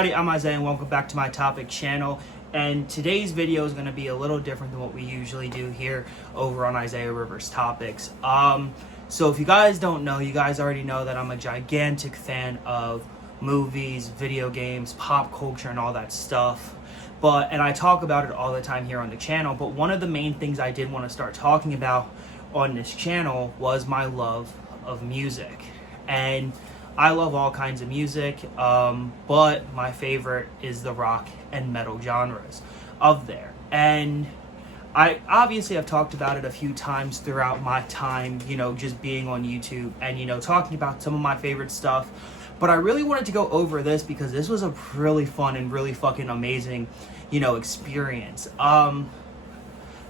everybody, I'm Isaiah and welcome back to my topic channel. And today's video is going to be a little different than what we usually do here over on Isaiah Rivers Topics. So if you guys don't know, you guys already know that I'm a gigantic fan of movies, video games, pop culture, and all that stuff. And I talk about it all the time here on the channel. But one of the main things I did want to start talking about on this channel was my love of music. And I love all kinds of music, but my favorite is the rock and metal genres of there. And I obviously have talked about it a few times throughout my time, just being on YouTube and, talking about some of my favorite stuff. But I really wanted to go over this because this was a really fun and really fucking amazing, experience.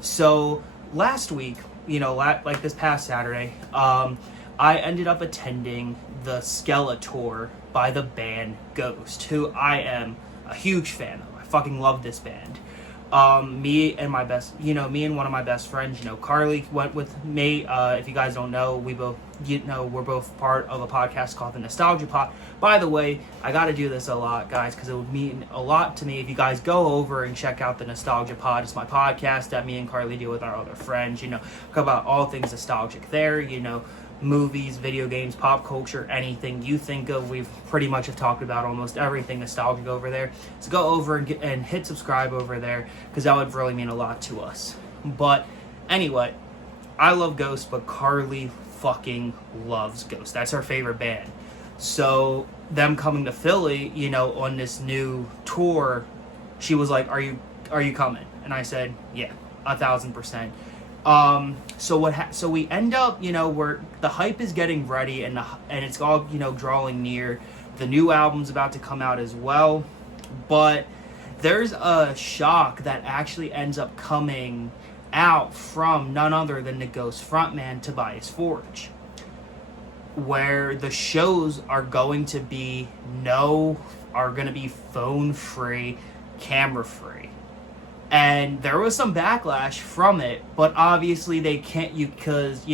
So last week, like this past Saturday, I ended up attending the Skeletour by the band Ghost, who I am a huge fan of. I fucking love this band. Me and one of my best friends, Carly, went with me. If you guys don't know, we're both part of a podcast called the Nostalgia Pod. By the way, I got to do this a lot, guys, because it would mean a lot to me if you guys go over and check out the Nostalgia Pod. It's my podcast that me and Carly do with our other friends. Talk about all things nostalgic there. Movies, video games, pop culture, anything you think of. We've pretty much have talked about almost everything nostalgic over there. So go over and hit subscribe over there because that would really mean a lot to us. But anyway, I love Ghost, but Carly fucking loves Ghost. That's her favorite band. So them coming to Philly, on this new tour, she was like, "Are you coming?" And I said, "Yeah, 1,000%." So we end up, the hype is getting ready and it's all, drawing near. The new album's about to come out as well, but there's a shock that actually ends up coming out from none other than the Ghost frontman, Tobias Forge, where the shows are going to be phone free, camera free. And there was some backlash from it, but obviously they can't, because,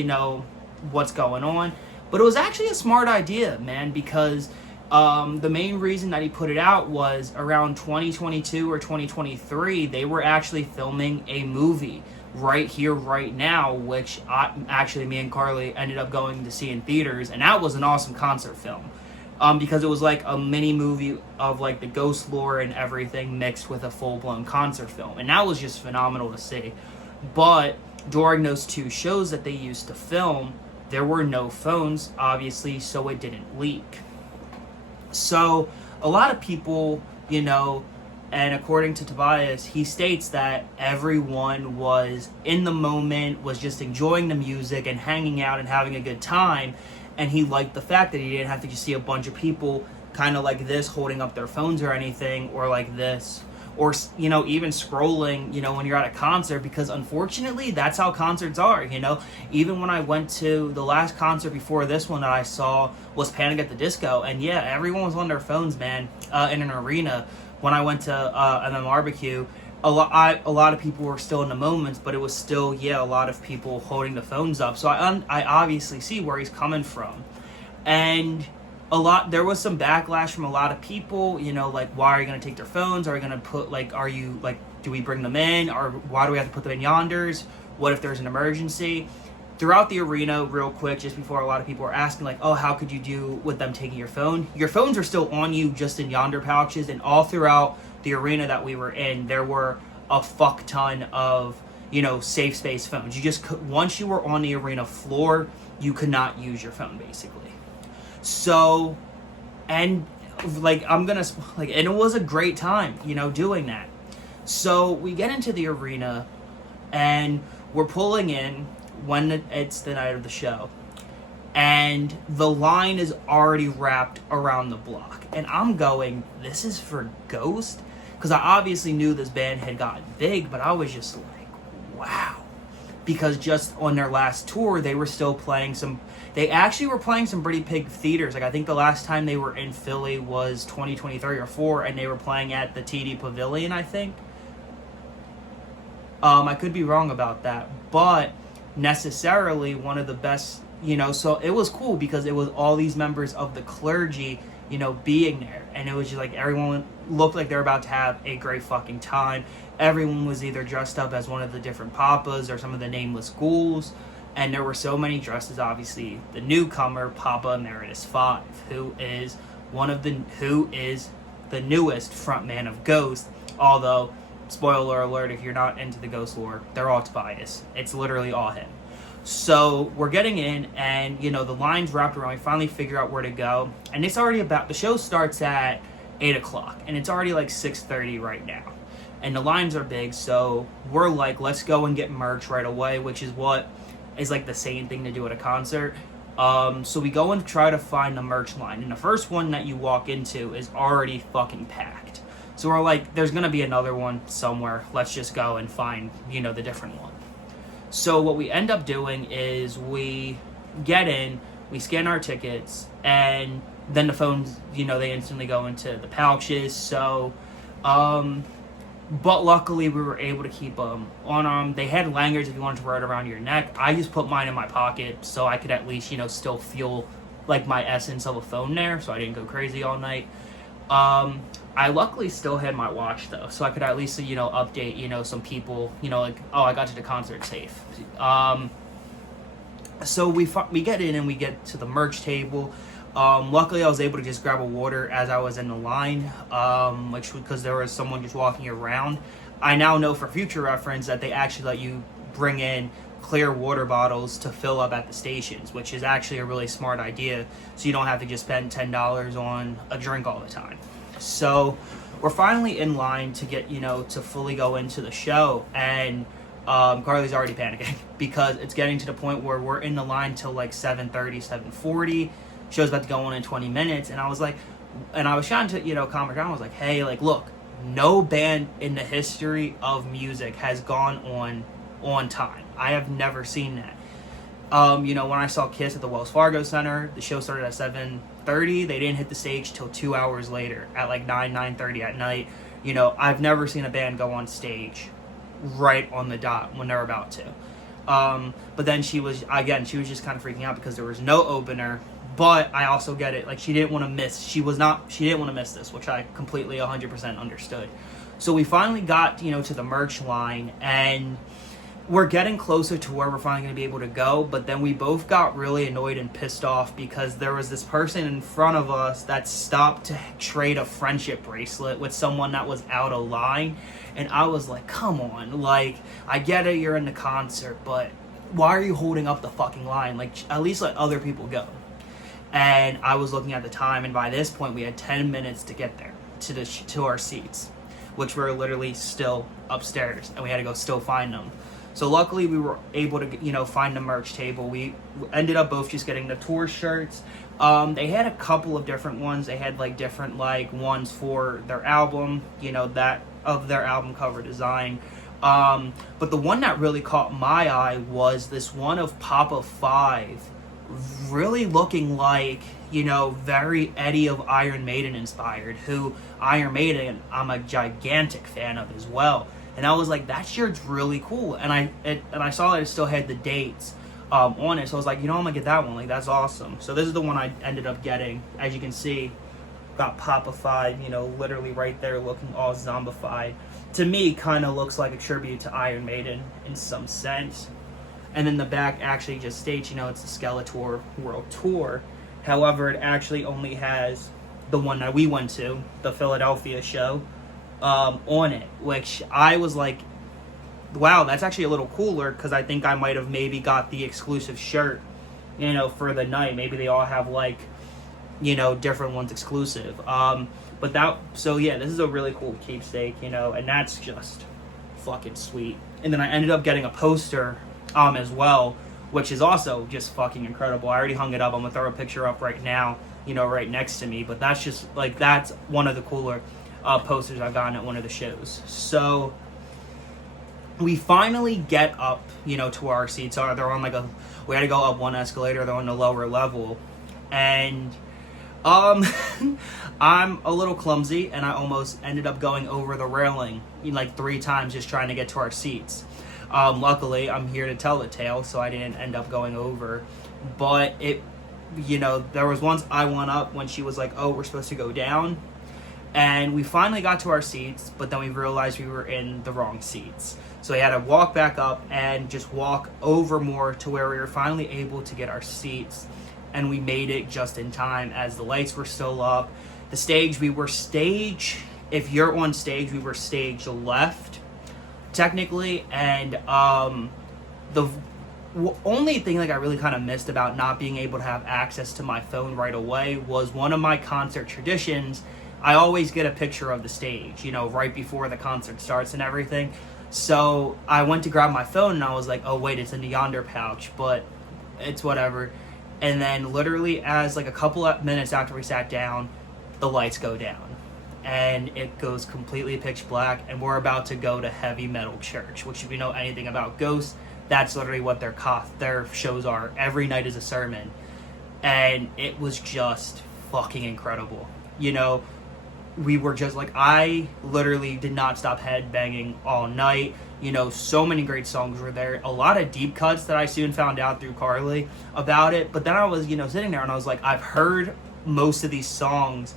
what's going on. But it was actually a smart idea, man, because the main reason that he put it out was around 2022 or 2023, they were actually filming a movie right here, right now, which me and Carly ended up going to see in theaters, and that was an awesome concert film. Because it was like a mini movie of like the Ghost lore and everything mixed with a full-blown concert film. And that was just phenomenal to see. But during those two shows that they used to film, there were no phones, obviously, so it didn't leak. So a lot of people, and according to Tobias, he states that everyone was in the moment, was just enjoying the music and hanging out and having a good time. And he liked the fact that he didn't have to just see a bunch of people kind of like this holding up their phones or anything, or like this, or, even scrolling, when you're at a concert, because unfortunately that's how concerts are, Even when I went to the last concert before this one that I saw was Panic at the Disco, and yeah, everyone was on their phones, man, in an arena. When I went to the barbecue, a lot of people were still in the moments, but it was still, a lot of people holding the phones up. So I obviously see where he's coming from. And there was some backlash from a lot of people, like, why are you going to take their phones? Are you going to put, do we bring them in? Or why do we have to put them in yonders? What if there's an emergency? Throughout the arena, real quick, just before, a lot of people were asking, like, oh, how could you do with them taking your phone? Your phones are still on you, just in yonder pouches, and all throughout the arena that we were in, there were a fuck ton of, safe space phones. Once you were on the arena floor, you could not use your phone, basically. So, and, and it was a great time, doing that. So, we get into the arena, and we're pulling in when it's the night of the show. And the line is already wrapped around the block. And I'm going, this is for Ghost? Because I obviously knew this band had gotten big, but I was just like, wow. Because just on their last tour, they were still playing they actually were playing some pretty big theaters. Like, I think the last time they were in Philly was 2023 or 4, and they were playing at the TD Pavilion, I think. I could be wrong about that, but necessarily one of the best, so it was cool because it was all these members of the clergy being there. And it was just like everyone looked like they were about to have a great fucking time. Everyone was either dressed up as one of the different papas or some of the nameless ghouls. And there were so many dresses. Obviously, the newcomer, Papa Emeritus 5, who is the newest frontman of Ghost. Although, spoiler alert, if you're not into the Ghost lore, they're all Tobias. It's literally all him. So we're getting in, and the line's wrapped around. We finally figure out where to go, and it's already the show starts at 8:00, and it's already like 6:30 right now, and the lines are big. So we're like, let's go and get merch right away, which is what is like the same thing to do at a concert. So we go and try to find the merch line, and the first one that you walk into is already fucking packed. So we're like, there's gonna be another one somewhere. Let's just go and find the different one. So what we end up doing is we get in, we scan our tickets, and then the phones, they instantly go into the pouches. So, but luckily we were able to keep them on them. They had lanyards if you wanted to wear it around your neck. I just put mine in my pocket so I could at least, still feel like my essence of a phone there, so I didn't go crazy all night. I luckily still had my watch though, so I could at least update some people, like, oh, I got to the concert safe. So we get in and we get to the merch table. Luckily I was able to just grab a water as I was in the line, which because there was someone just walking around. I now know for future reference that they actually let you bring in clear water bottles to fill up at the stations, which is actually a really smart idea, so you don't have to just spend $10 on a drink all the time. So we're finally in line to get to fully go into the show, and Carly's already panicking because it's getting to the point where we're in the line till like 7:30, 7:40. Show's about to go on in 20 minutes, and I was like, and I was trying to calm her down. I was like, hey, like, look, no band in the history of music has gone on time. I have never seen that. When I saw Kiss at the Wells Fargo Center, the show started at 7:30. They didn't hit the stage till 2 hours later at like 9:30 at night. I've never seen a band go on stage right on the dot when they're about to. But then she was just kind of freaking out because there was no opener. But I also get it. Like, she didn't want to miss. She didn't want to miss this, which I completely 100% understood. So we finally got, to the merch line, and we're getting closer to where we're finally going to be able to go. But then we both got really annoyed and pissed off because there was this person in front of us that stopped to trade a friendship bracelet with someone that was out of line. And I was like, come on. Like, I get it, you're in the concert, but why are you holding up the fucking line? Like, at least let other people go. And I was looking at the time, and by this point we had 10 minutes to get there to our seats, which were literally still upstairs, and we had to go still find them. So luckily we were able to find the merch table. We ended up both just getting the tour shirts. They had a couple of different ones. They had like different ones for their album, that of their album cover design. But the one that really caught my eye was this one of Papa 5, really looking like, very Eddie of Iron Maiden inspired, who Iron Maiden I'm a gigantic fan of as well. And I was like, that shirt's really cool. And I saw that it still had the dates on it. So I was like, I'm gonna get that one. Like, that's awesome. So this is the one I ended up getting. As you can see, got Papa 5, literally right there looking all zombified. To me, kind of looks like a tribute to Iron Maiden in some sense. And then the back actually just states, it's the Skeletour World Tour. However, it actually only has the one that we went to, the Philadelphia show, on it. Which I was like, wow, that's actually a little cooler, because I think I might have maybe got the exclusive shirt, for the night. Maybe they all have different ones exclusive. So yeah, this is a really cool keepsake, and that's just fucking sweet. And then I ended up getting a poster as well, which is also just fucking incredible. I already hung it up. I'm gonna throw a picture up right now, right next to me. But that's just that's one of the cooler posters I've gotten at one of the shows. So we finally get up, to our seats. They're on we had to go up one escalator. They're on the lower level, and I'm a little clumsy, and I almost ended up going over the railing 3 times just trying to get to our seats. Luckily, I'm here to tell the tale, so I didn't end up going over. But there was once I went up when she was like, oh, we're supposed to go down. And we finally got to our seats, but then we realized we were in the wrong seats. So we had to walk back up and just walk over more to where we were finally able to get our seats. And we made it just in time as the lights were still up. The stage, if you're on stage, we were stage left, technically. And the only thing like I really kind of missed about not being able to have access to my phone right away was one of my concert traditions. I always get a picture of the stage, right before the concert starts and everything. So I went to grab my phone and I was like, oh wait, it's in the yonder pouch, but it's whatever. And then literally as like a couple of minutes after we sat down, the lights go down and it goes completely pitch black, and we're about to go to Heavy Metal Church, which if you know anything about ghosts, that's literally what their shows are. Every night is a sermon. And it was just fucking incredible. We were just like, I literally did not stop headbanging all night. So many great songs were there. A lot of deep cuts that I soon found out through Carly about it. But then I was, sitting there and I was like, I've heard most of these songs,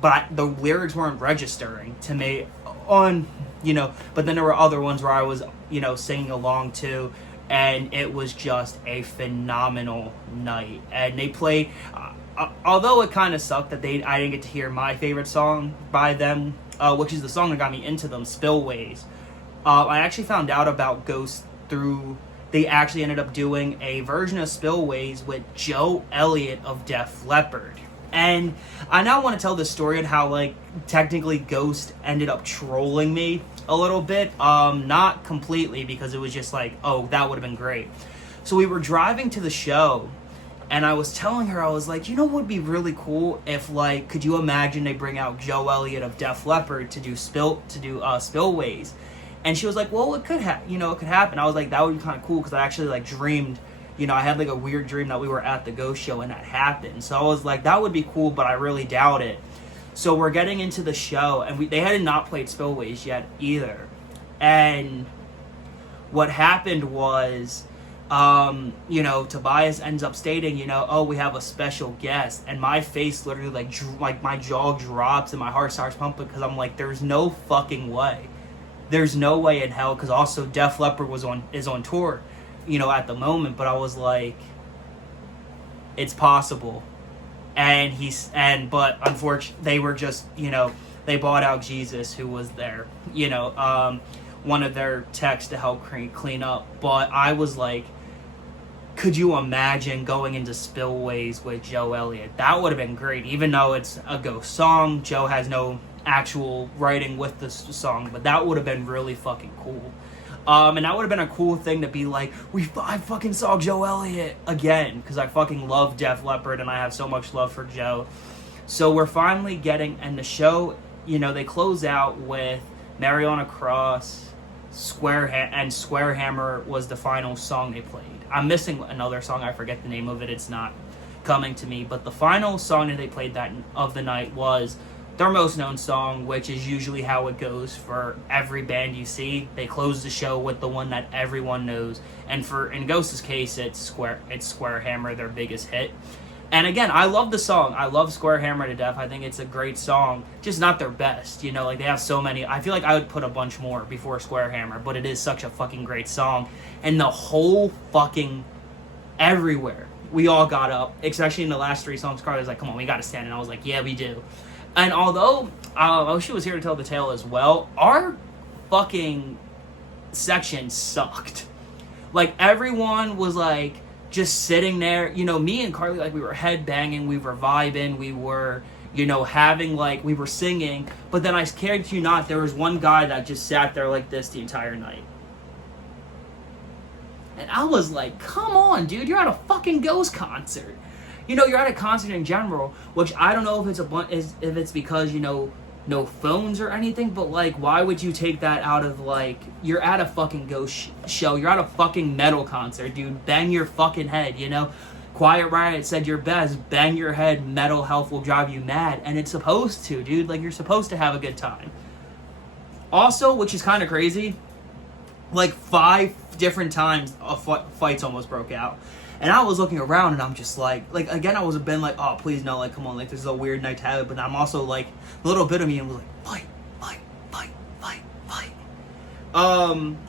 but the lyrics weren't registering to me but then there were other ones where I was, singing along too. And it was just a phenomenal night. And they played... although it kind of sucked that I didn't get to hear my favorite song by them, which is the song that got me into them, Spillways. I actually found out about Ghost they actually ended up doing a version of Spillways with Joe Elliott of Def Leppard. And I now want to tell the story on how, technically Ghost ended up trolling me a little bit. Not completely, because it was just oh, that would have been great. So we were driving to the show, and I was telling her, I was like, what would be really cool if, could you imagine they bring out Joe Elliott of Def Leppard to do Spillways? And she was like, well, it could it could happen. I was like, that would be kind of cool, because I actually, dreamed, I had, a weird dream that we were at the Ghost show and that happened. So I was like, that would be cool, but I really doubt it. So we're getting into the show, and they had not played Spillways yet either. And what happened was... Tobias ends up stating, oh, we have a special guest, and my face literally my jaw drops and my heart starts pumping, because I'm like, there's no fucking way. There's no way in hell, because also Def Leppard is on tour, at the moment, but I was like, it's possible. But unfortunately, they were just, they bought out Jesus, who was there, one of their techs to help clean up. But I was like, could you imagine going into Spillways with Joe Elliott? That would have been great, even though it's a Ghost song. Joe has no actual writing with the song, but that would have been really fucking cool. And that would have been a cool thing to be like, I fucking saw Joe Elliott again, because I fucking love Def Leppard and I have so much love for Joe. So we're finally getting, and the show, they close out with Mary on a Cross, Square Hammer was the final song they played. I'm missing another song, I forget the name of it, it's not coming to me, but the final song that they played of the night was their most known song, which is usually how it goes for every band you see. They close the show with the one that everyone knows, and in Ghost's case, it's Square Hammer, their biggest hit. And again, I love the song. I love Square Hammer to death. I think it's a great song, just not their best. They have so many. I feel like I would put a bunch more before Square Hammer, but it is such a fucking great song. And the whole fucking everywhere, we all got up, especially in the last three songs. Carly was like, come on, we got to stand. And I was like, yeah, we do. And although she was here to tell the tale as well, our fucking section sucked. Everyone was just sitting there, me and Carly, we were headbanging, we were vibing, we were, having, we were singing, but then I kid you not, there was one guy that just sat there like this the entire night. And I was like, come on, dude, you're at a fucking Ghost concert. You're at a concert in general, which I don't know if it's because, no phones or anything, but why would you take that out of you're at a fucking Ghost show, you're at a fucking metal concert, dude, bang your fucking head, Quiet Riot said you're best, bang your head, metal health will drive you mad, and it's supposed to, dude, you're supposed to have a good time. Also, which is kind of crazy, different times fights almost broke out. And I was looking around and I'm just like again, I was been like, oh, please no, like, come on, like, this is a weird night to have it. But I'm also like, a little bit of me and was like, fight.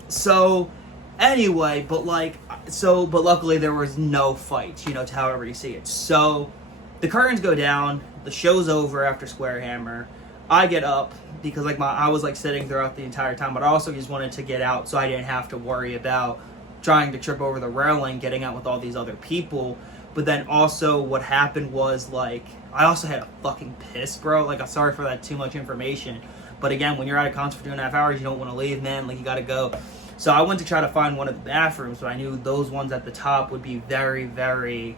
So anyway, but luckily there was no fights, to however you see it. So the curtains go down, the show's over after Square Hammer. I get up because I was like sitting throughout the entire time, but I also just wanted to get out so I didn't have to worry about trying to trip over the railing, getting out with all these other people. But then also what happened was, like, I also had a fucking piss, bro. Like, I'm sorry for that too much information. But again, when you're at a concert for 2.5 hours, you don't want to leave, man. Like, you gotta go. So I went to try to find one of the bathrooms, but I knew those ones at the top would be very, very,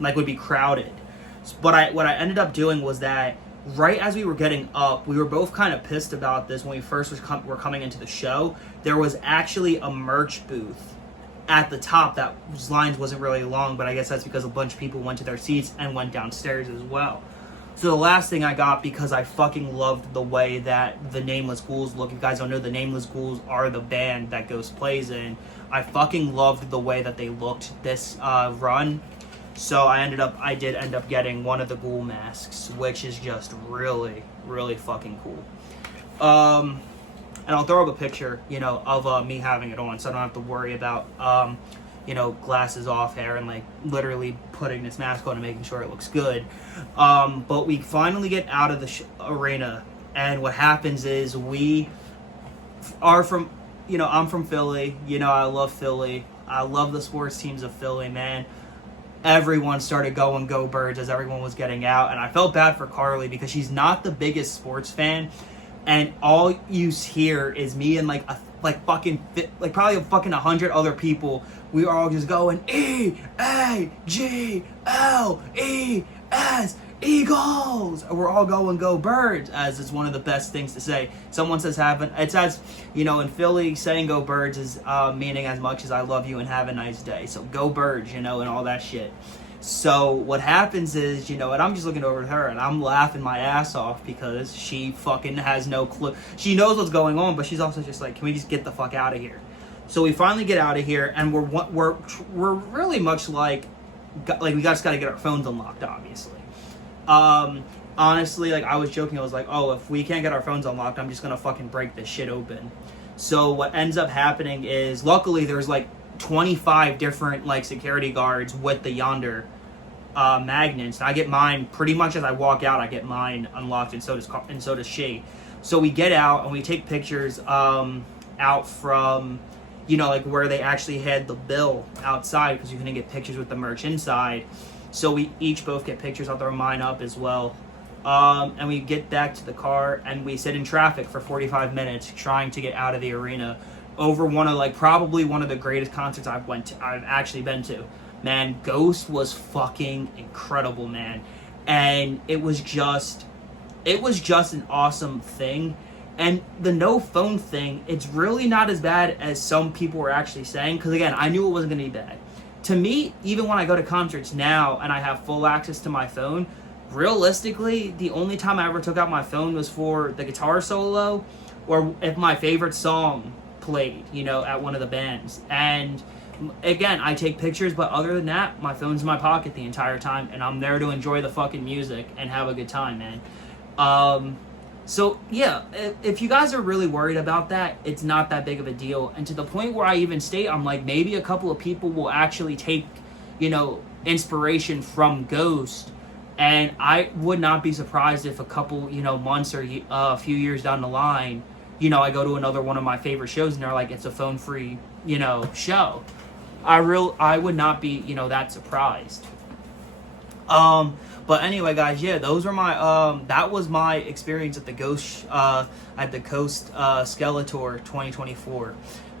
would be crowded. But what I ended up doing was that right as we were getting up, we were both kind of pissed about this when we first were coming into the show. There was actually a merch booth at the top that lines wasn't really long, but I guess that's because a bunch of people went to their seats and went downstairs as well. So the last thing I got, because I fucking loved the way that the Nameless Ghouls look. If you guys don't know, the Nameless Ghouls are the band that Ghost plays in. I fucking loved the way that they looked this run. So I did end up getting one of the ghoul masks, which is just really, really fucking cool. And I'll throw up a picture, of me having it on, so I don't have to worry about, glasses off hair and, like, literally putting this mask on and making sure it looks good. But we finally get out of the arena, and what happens is we are from, I'm from Philly. I love Philly. I love the sports teams of Philly, man. Everyone started going Go Birds as everyone was getting out, and I felt bad for Carly because she's not the biggest sports fan, and all you hear is me and probably a fucking 100 other people. We are all just going EAGLES, Eagles, and we're all going Go Birds, as it's one of the best things to say. Someone says it's as in Philly, saying Go Birds is meaning as much as I love you and have a nice day. So Go Birds, and all that shit. So what happens is, and I'm just looking over at her and I'm laughing my ass off because she fucking has no clue. She knows what's going on, but she's also just like, can we just get the fuck out of here? So we finally get out of here, and we're really much like we just got to get our phones unlocked, obviously. Honestly, I was joking. I was like, oh, if we can't get our phones unlocked, I'm just gonna fucking break this shit open. So what ends up happening is, luckily, there's 25 different security guards with the Yonder magnets. And I get mine pretty much as I walk out. I get mine unlocked, and so does she. So we get out and we take pictures out from where they actually had the bill outside, because you couldn't get pictures with the merch inside. So we each both get pictures. I'll throw mine up as well. And we get back to the car and we sit in traffic for 45 minutes trying to get out of the arena over one of probably one of the greatest concerts I've actually been to. Man, Ghost was fucking incredible, man. And it was just an awesome thing. And the no phone thing, it's really not as bad as some people were actually saying, because again, I knew it wasn't going to be bad. To me, even when I go to concerts now and I have full access to my phone, realistically, the only time I ever took out my phone was for the guitar solo, or if my favorite song played, at one of the bands. And again, I take pictures, but other than that, my phone's in my pocket the entire time, and I'm there to enjoy the fucking music and have a good time, man. So yeah, if you guys are really worried about that, it's not that big of a deal. And to the point where I even state, I'm like, maybe a couple of people will actually take, inspiration from Ghost. And I would not be surprised if a couple, months or a few years down the line, I go to another one of my favorite shows and they're like, it's a phone-free, show. I would not be, that surprised. But anyway, guys, yeah, those were my, that was my experience at the Ghost Skeletour 2024.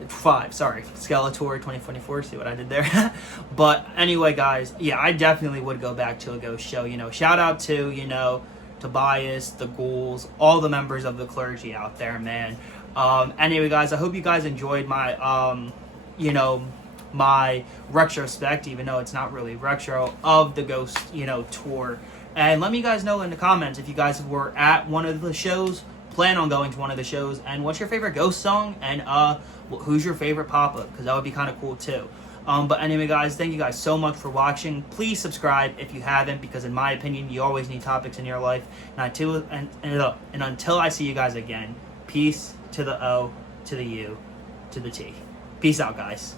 Skeletour 2024, see what I did there. But anyway, guys, yeah, I definitely would go back to a Ghost show, shout out to, Tobias, the Ghouls, all the members of the clergy out there, man. Anyway, guys, I hope you guys enjoyed my, my retrospect, even though it's not really retro, of the Ghost, tour. And let me guys know in the comments if you guys were at one of the shows. plan on going to one of the shows, and what's your favorite Ghost song, and who's your favorite pop-up, because that would be kind of cool too. But anyway, guys, thank you guys so much for watching. Please subscribe if you haven't, because in my opinion, you always need topics in your life. And until I see you guys again, peace to the O, to the U, to the T. Peace out, guys.